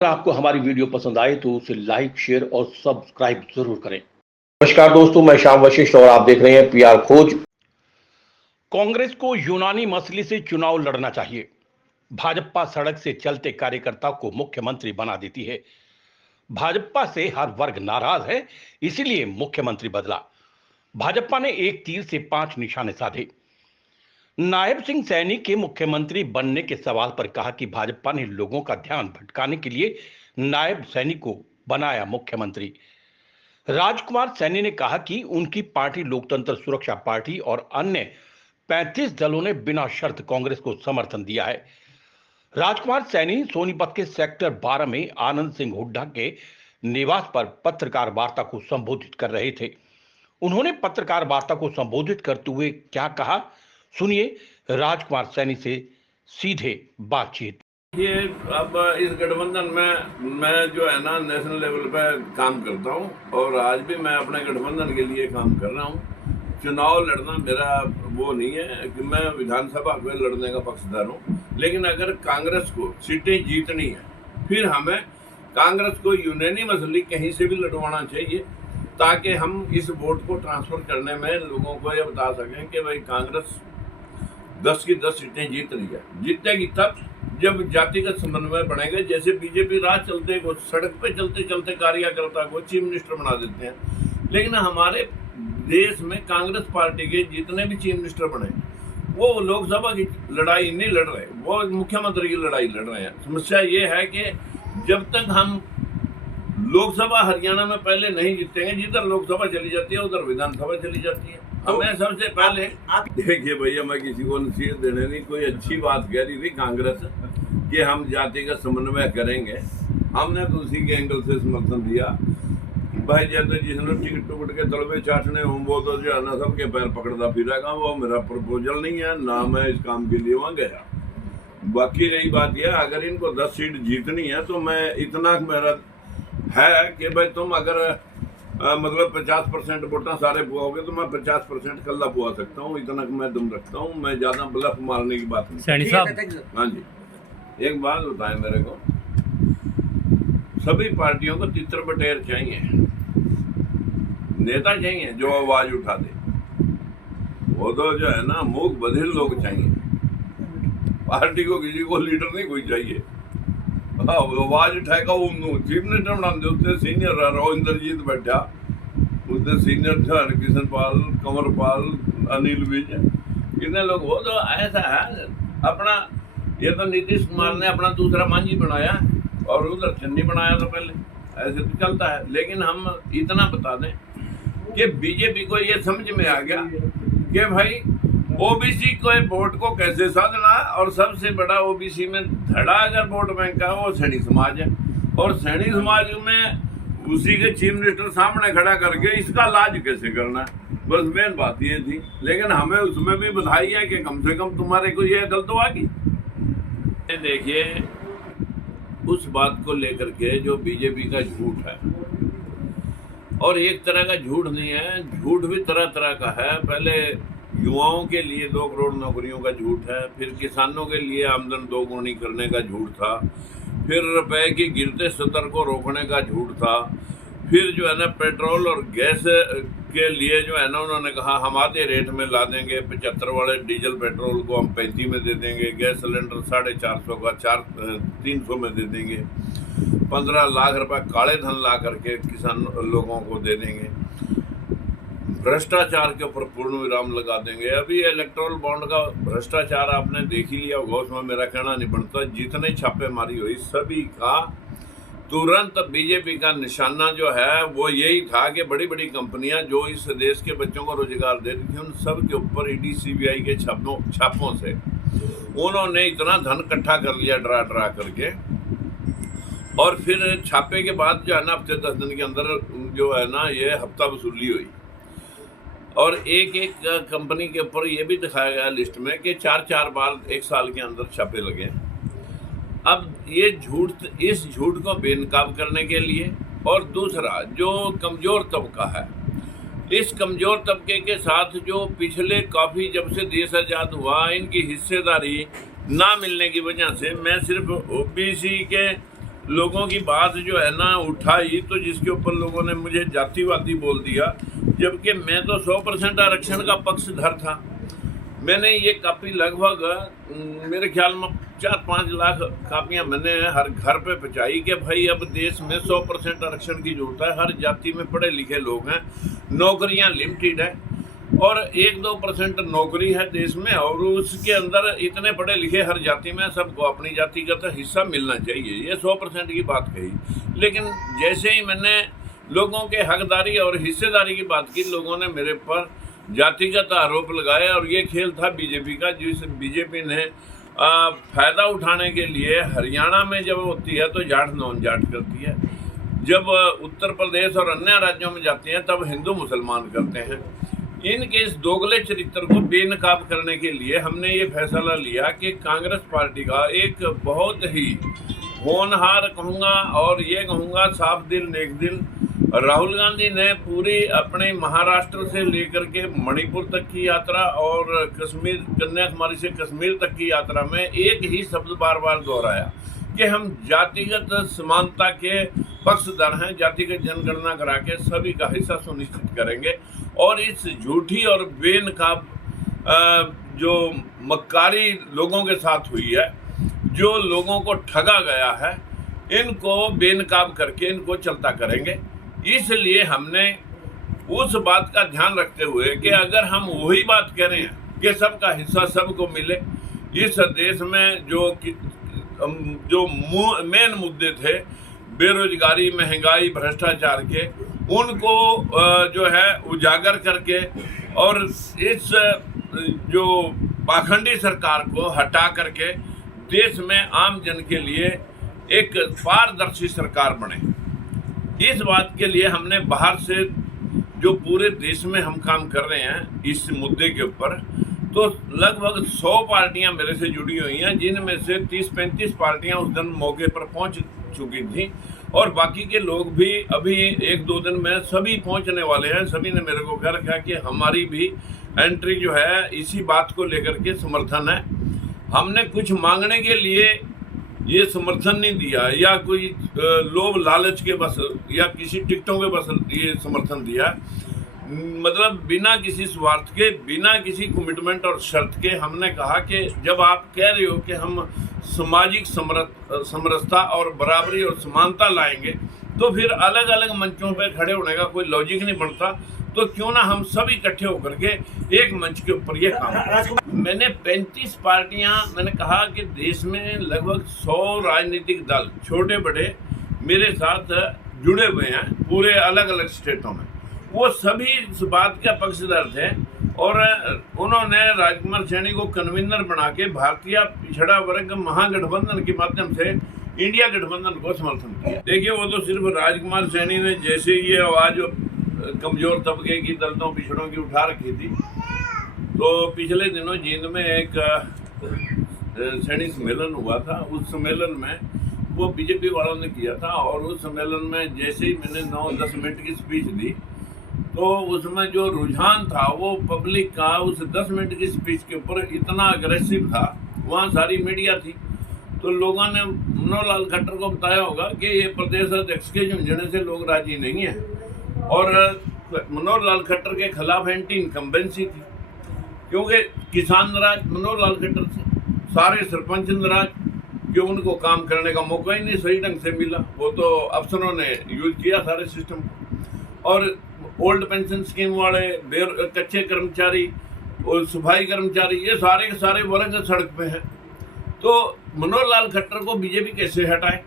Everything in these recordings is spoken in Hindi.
अगर आपको हमारी वीडियो पसंद आए तो उसे लाइक, शेयर और सब्सक्राइब जरूर करें। नमस्कार दोस्तों, मैं श्याम वशिष्ठ और आप देख रहे हैं पीआर खोज। कांग्रेस को यूनानी मसले से चुनाव लड़ना चाहिए। भाजपा सड़क से चलते कार्यकर्ता को मुख्यमंत्री बना देती है। भाजपा से हर वर्ग नाराज है, इसलिए मुख्यमंत्री बदला। भाजपा ने एक तीर से 5 निशाने साधे। नायब सिंह सैनी के मुख्यमंत्री बनने के सवाल पर कहा कि भाजपा ने लोगों का ध्यान भटकाने के लिए नायब सैनी को बनाया मुख्यमंत्री। राजकुमार सैनी ने कहा कि उनकी पार्टी लोकतंत्र सुरक्षा पार्टी और अन्य 35 दलों ने बिना शर्त कांग्रेस को समर्थन दिया है। राजकुमार सैनी सोनीपत के सेक्टर 12 में आनंद सिंह हुड्डा के निवास पर पत्रकार वार्ता को संबोधित कर रहे थे। उन्होंने पत्रकार वार्ता को संबोधित करते हुए क्या कहा, सुनिए राजकुमार सैनी से सीधे बातचीत। ये अब इस गठबंधन में मैं जो है ना नेशनल लेवल पे काम करता हूँ और आज भी मैं अपने गठबंधन के लिए काम कर रहा हूँ। चुनाव लड़ना मेरा वो नहीं है कि मैं विधानसभा में लड़ने का पक्षधर हूँ, लेकिन अगर कांग्रेस को सीटें जीतनी है फिर हमें कांग्रेस को यूनानिमसली कहीं से भी लड़वाना चाहिए, ताकि हम इस वोट को ट्रांसफर करने में लोगों को ये बता सकें कि भाई कांग्रेस 10 की 10 सीटें जीत रही है। जीतेगी तब जब जातिगत समन्वय बनेगा। जैसे बीजेपी राज चलते को सड़क पे चलते चलते कार्यकर्ता को चीफ मिनिस्टर बना देते हैं, लेकिन हमारे देश में कांग्रेस पार्टी के जितने भी चीफ मिनिस्टर बने वो लोकसभा की लड़ाई नहीं लड़ रहे, वो मुख्यमंत्री की लड़ाई लड़ रहे हैं। समस्या ये है कि जब तक हम लोकसभा हरियाणा में पहले नहीं जीतेंगे, जिधर लोकसभा चली जाती है उधर विधानसभा चली जाती है। हमें सबसे पहले देखिए भैया, मैं किसी को नसीहत देने नहीं, कोई अच्छी बात कह रही थी कांग्रेस कि हम जाति का समन्वय करेंगे। हमने तो उसी के एंगल से समर्थन दिया भाई, जैसे जिसने टिकट टुकट के तलबे चाटने हों वो तो जो है ना सबके पैर पकड़ता फिरेगा। वो मेरा प्रपोजल नहीं है, ना मैं इस काम के लिए वहाँ गया। बाकी रही बात यह, अगर इनको 10 सीट जीतनी है तो मैं इतना मेरा है कि भाई तुम अगर मतलब 50% वोटा सारे पुआओगे तो मैं 50% कल्ला पुआ सकता हूँ, इतना मैं दम रखता हूँ। मैं ज्यादा ब्लफ मारने की बात नहीं। सैनी साहब, हाँ जी, एक बात बताएं मेरे को, सभी पार्टियों को तितर बटेर चाहिए, नेता चाहिए जो आवाज उठा दे। वो तो जो है ना मूक बधिर लोग चाहिए, पार्टी को किसी को लीडर नहीं कोई चाहिए। हाँ, आवाज उठाएगा वो चीफ मिनिस्टर बना दे। उससे सीनियर रहा इंद्रजीत बैठा, उससे सीनियर थे हरकिशन पाल, कंवर पाल, अनिल विज, कितने लोग। वो तो ऐसा है अपना, ये तो नीतीश कुमार ने अपना दूसरा मांझी बनाया और उधर चन्नी बनाया था पहले, ऐसे तो चलता है। लेकिन हम इतना बता दें कि बीजेपी को ये समझ में आ गया कि भाई ओबीसी को वोट को कैसे साधना है, और सबसे बड़ा ओबीसी में धड़ा अगर वोट बैंक का वो सैनी समाज है, और सैनी समाज में उसी के चीफ मिनिस्टर सामने खड़ा करके इसका इलाज कैसे करना है, बस मेन बात ये थी। लेकिन हमें उसमें भी बधाई है कि कम से कम तुम्हारे को ये अकल तो आ गई। देखिए, उस बात को लेकर के जो बीजेपी का झूठ है, और एक तरह का झूठ नहीं है, झूठ भी तरह तरह का है। पहले युवाओं के लिए 2 करोड़ नौकरियों का झूठ है, फिर किसानों के लिए आमदन 2 गुनी करने का झूठ था, फिर रुपए की गिरते स्तर को रोकने का झूठ था, फिर जो है ना पेट्रोल और गैस के लिए जो है ना उन्होंने कहा हम आधे रेट में ला देंगे, 75 वाले डीजल पेट्रोल को हम 35 में दे देंगे, गैस सिलेंडर 450 का 300 में दे देंगे, 15 लाख रुपए काले धन ला करके किसान लोगों को दे देंगे, भ्रष्टाचार के ऊपर पूर्ण विराम लगा देंगे। अभी इलेक्ट्रोल बॉन्ड का भ्रष्टाचार आपने देख ही लिया होगा, उसमें मेरा कहना नहीं बनता। जितने छापेमारी हुई सभी का तुरंत बीजेपी का निशाना जो है वो यही था कि बड़ी बड़ी कंपनियां जो इस देश के बच्चों को रोजगार दे रही थी उन सब के ऊपर ईडी सीबीआई के छापों से उन्होंने इतना धन इकट्ठा कर लिया डरा डरा करके। और फिर छापे के बाद जो है ना हफ्ते 10 दिन के अंदर जो है ना ये हफ्ता वसूली हुई, और एक एक कंपनी के ऊपर ये भी दिखाया गया लिस्ट में कि 4 बार 1 साल के अंदर छापे लगे। अब ये झूठ, इस झूठ को बेनकाब करने के लिए, और दूसरा जो कमज़ोर तबका है, इस कमज़ोर तबके के साथ जो पिछले काफ़ी जब से देश आज़ाद हुआ इनकी हिस्सेदारी ना मिलने की वजह से, मैं सिर्फ ओबीसी के लोगों की बात जो है ना उठाई, तो जिसके ऊपर लोगों ने मुझे जातिवादी बोल दिया, जबकि मैं तो 100% आरक्षण का पक्षधर था। मैंने ये कापी लगभग मेरे ख्याल में 4-5 लाख कापियां मैंने हर घर पे पहुंचाई कि भाई अब देश में 100% आरक्षण की जरूरत है। हर जाति में पढ़े लिखे लोग हैं, नौकरियां लिमिटेड है और 1-2% नौकरी है देश में, और उसके अंदर इतने पढ़े लिखे हर जाति में, सबको अपनी जातिगत हिस्सा मिलना चाहिए। ये 100% की बात कही। लेकिन जैसे ही मैंने लोगों के हकदारी और हिस्सेदारी की बात की, लोगों ने मेरे पर जातिगत आरोप लगाए। और ये खेल था बीजेपी का, जिस बीजेपी ने फायदा उठाने के लिए हरियाणा में जब होती है तो जाट नॉन जाट करती है, जब उत्तर प्रदेश और अन्य राज्यों में जाती है तब हिंदू मुसलमान करते हैं। इनके इस दोगले चरित्र को बेनकाब करने के लिए हमने ये फैसला लिया कि कांग्रेस पार्टी का एक बहुत ही होनहार कहूँगा और ये कहूँगा साफ दिल नेक दिल राहुल गांधी ने पूरी अपने महाराष्ट्र से लेकर के मणिपुर तक की यात्रा और कश्मीर, कन्याकुमारी से कश्मीर तक की यात्रा में एक ही शब्द बार बार दोहराया कि हम जातिगत समानता के पक्षधर हैं, जातिगत जनगणना करा के सभी का हिस्सा सुनिश्चित करेंगे। और इस झूठी और बेनकाब जो मक्कारी लोगों के साथ हुई है, जो लोगों को ठगा गया है, इनको बेनकाब करके इनको चलता करेंगे। इसलिए हमने उस बात का ध्यान रखते हुए कि अगर हम वही बात कह रहे हैं कि सबका हिस्सा सबको मिले, इस देश में जो मेन मुद्दे थे बेरोजगारी, महंगाई, भ्रष्टाचार के, उनको जो है उजागर करके और इस जो पाखंडी सरकार को हटा करके देश में आम जन के लिए एक पारदर्शी सरकार बने, इस बात के लिए हमने बाहर से जो पूरे देश में हम काम कर रहे हैं इस मुद्दे के ऊपर, तो लगभग 100 पार्टियां मेरे से जुड़ी हुई हैं, जिनमें से 30-35 पार्टियां उस दिन मौके पर पहुंच चुकी थी और बाकी के लोग भी अभी 1-2 दिन में सभी पहुंचने वाले हैं। सभी ने मेरे को कह रखा कि हमारी भी एंट्री जो है इसी बात को लेकर के समर्थन है। हमने कुछ मांगने के लिए ये समर्थन नहीं दिया या कोई लोभ लालच के बस या किसी टिकटों के बस ये समर्थन दिया, मतलब बिना किसी स्वार्थ के, बिना किसी कमिटमेंट और शर्त के। हमने कहा कि जब आप कह रहे हो कि हम सामाजिक समरसता और बराबरी और समानता लाएंगे, तो फिर अलग अलग मंचों पे खड़े होने का कोई लॉजिक नहीं बनता, तो क्यों ना हम सब इकट्ठे होकर के एक मंच के ऊपर ये काम करें। मैंने 35 पार्टियां, मैंने कहा कि देश में लगभग 100 राजनीतिक दल छोटे बड़े मेरे साथ जुड़े हुए हैं पूरे अलग अलग स्टेटों में, वो सभी इस बात का पक्षधर थे और उन्होंने राजकुमार सैनी को कन्वीनर बना के भारतीय पिछड़ा वर्ग महागठबंधन के माध्यम से इंडिया गठबंधन को समर्थन किया। देखिए, वो तो सिर्फ राजकुमार सैनी ने जैसे ये आवाज कमजोर तबके की, दलितों पिछड़ों की उठा रखी थी, तो पिछले दिनों जींद में एक सैनिक सम्मेलन हुआ था। उस सम्मेलन में वो बीजेपी वालों ने किया था और उस सम्मेलन में जैसे ही मैंने 9-10 मिनट की स्पीच दी, तो उसमें जो रुझान था वो पब्लिक का उस 10 मिनट की स्पीच के ऊपर इतना अग्रेसिव था, वहाँ सारी मीडिया थी, तो लोगों ने मनोहर लाल खट्टर को बताया होगा कि ये प्रदेश अध्यक्ष के झुंझुने से लोग राजी नहीं है और मनोहर लाल खट्टर के खिलाफ एंटी इनकम्बेंसी थी, क्योंकि किसान नाराज मनोहर लाल खट्टर से, सारे सरपंच नाराज कि उनको काम करने का मौका ही नहीं सही ढंग से मिला। वो तो अफसरों ने यूज किया सारे सिस्टम, और ओल्ड पेंशन स्कीम वाले, कच्चे कर्मचारी और सफाई कर्मचारी, ये सारे के सारे वर्ग सड़क पे हैं। तो मनोहर लाल खट्टर को बीजेपी कैसे हटाए?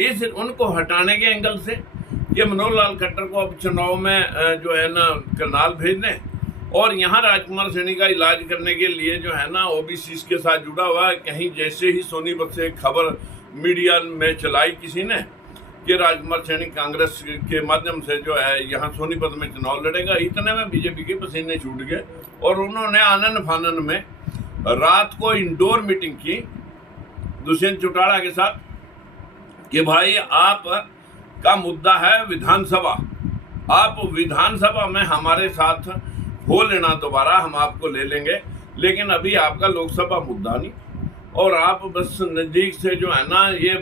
इस उनको हटाने के एंगल से कि मनोहर लाल खट्टर को अब चुनाव में जो है ना करनाल भेज दें और यहाँ राजकुमार सैनी का इलाज करने के लिए जो है ना ओबीसी के साथ जुड़ा हुआ है। कहीं जैसे ही सोनीपत से खबर मीडिया में चलाई किसी ने कि राजकुमार सैनी कांग्रेस के माध्यम से जो है यहाँ सोनीपत में चुनाव लड़ेगा, इतने में बीजेपी के पसीने छूट गए और उन्होंने आनन फानन में रात को इंडोर मीटिंग की दुष्यंत चौटाला के साथ कि भाई आप का मुद्दा है विधानसभा, आप विधानसभा में हमारे साथ हो लेना दोबारा, हम आपको ले लेंगे, लेकिन अभी आपका लोकसभा मुद्दा नहीं और आप बस नज़दीक से जो है ना ये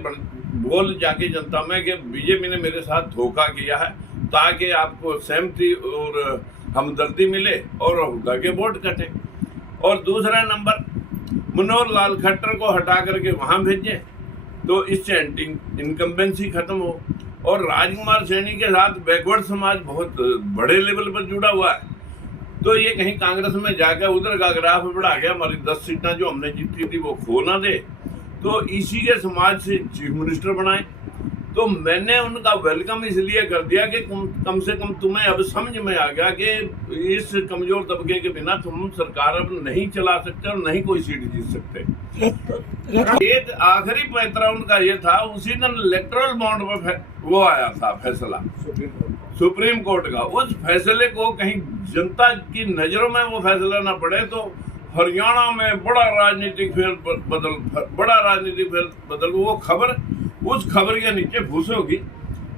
बोल जाके जनता में कि बीजेपी ने मेरे साथ धोखा किया है, ताकि आपको सहमति और हमदर्दी मिले और हुड्डा के वोट कटे। और दूसरा नंबर, मनोहर लाल खट्टर को हटा करके वहां भेजें तो इससे एंटी इनकम्बेंसी खत्म हो। और राजकुमार सैनी के साथ बैकवर्ड समाज बहुत बड़े लेवल पर जुड़ा हुआ है, तो ये कहीं कांग्रेस में जाकर उधर का ग्राफ बढ़ा के हमारी 10 सीटें जो हमने जीती थी वो खो ना दे, तो इसी के समाज से चीफ मिनिस्टर बनाए। तो मैंने उनका वेलकम इसलिए कर दिया कि कम से कम तुम्हें अब समझ में आ गया कि इस कमजोर तबके के बिना तुम सरकार अब नहीं चला सकते और नहीं कोई सीट जीत सकते। एक आखिरी पैतरा उनका ये था, उसी दिन इलेक्टोरल बॉन्ड पर वो आया था फैसला सुप्रीम कोर्ट का। उस फैसले को कहीं जनता की नजरों में वो फैसला ना पड़े तो हरियाणा में बड़ा राजनीतिक फेर बदल वो खबर, उस खबर के नीचे घुस होगी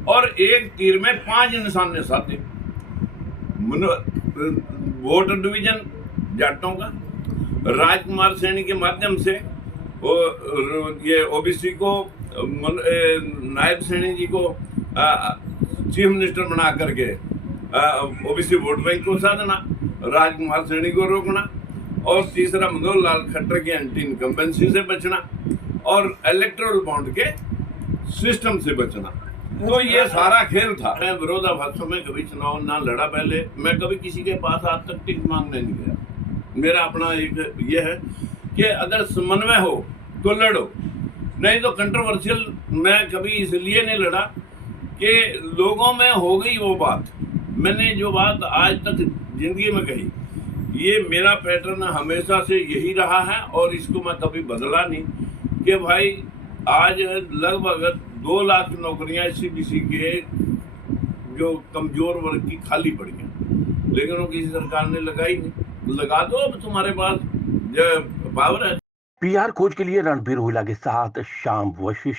और एक तीर में 5 निशाने साधे। वोट डिवीजन जाटों का, राजकुमार सैनी के माध्यम से वो ये ओबीसी को नायब सैनी जी को चीफ मिनिस्टर बना करके ओबीसी वोट बैंक को साधना, राजकुमार सैनी को रोकना, और तीसरा मनोहर लाल खट्टर की एंटी इनकम्बेंसी से बचना और इलेक्टोरल बॉन्ड के सिस्टम से बचना। तो ये सारा खेल था। मैं विरोधाभास में कभी चुनाव ना लड़ा, पहले मैं कभी किसी के पास आज तक टिकट मांगने नहीं गया। मेरा अपना एक ये है कि अगर समन्वय हो तो लड़ो, नहीं तो कंट्रोवर्शियल मैं कभी इसलिए नहीं लड़ा कि लोगों में हो गई वो बात। मैंने जो बात आज तक जिंदगी में कही, ये मेरा पैटर्न हमेशा से यही रहा है और इसको मैं कभी बदला नहीं कि भाई आज लगभग 2 लाख नौकरियां सीबीसी के जो कमजोर वर्ग की खाली पड़ी हैं, लेकिन वो किसी सरकार ने लगाई नहीं। लगा दो, अब तुम्हारे पास पावर है। पीआर खोज के लिए रणबीर हुड्डा के साथ शाम वशिष्ठ।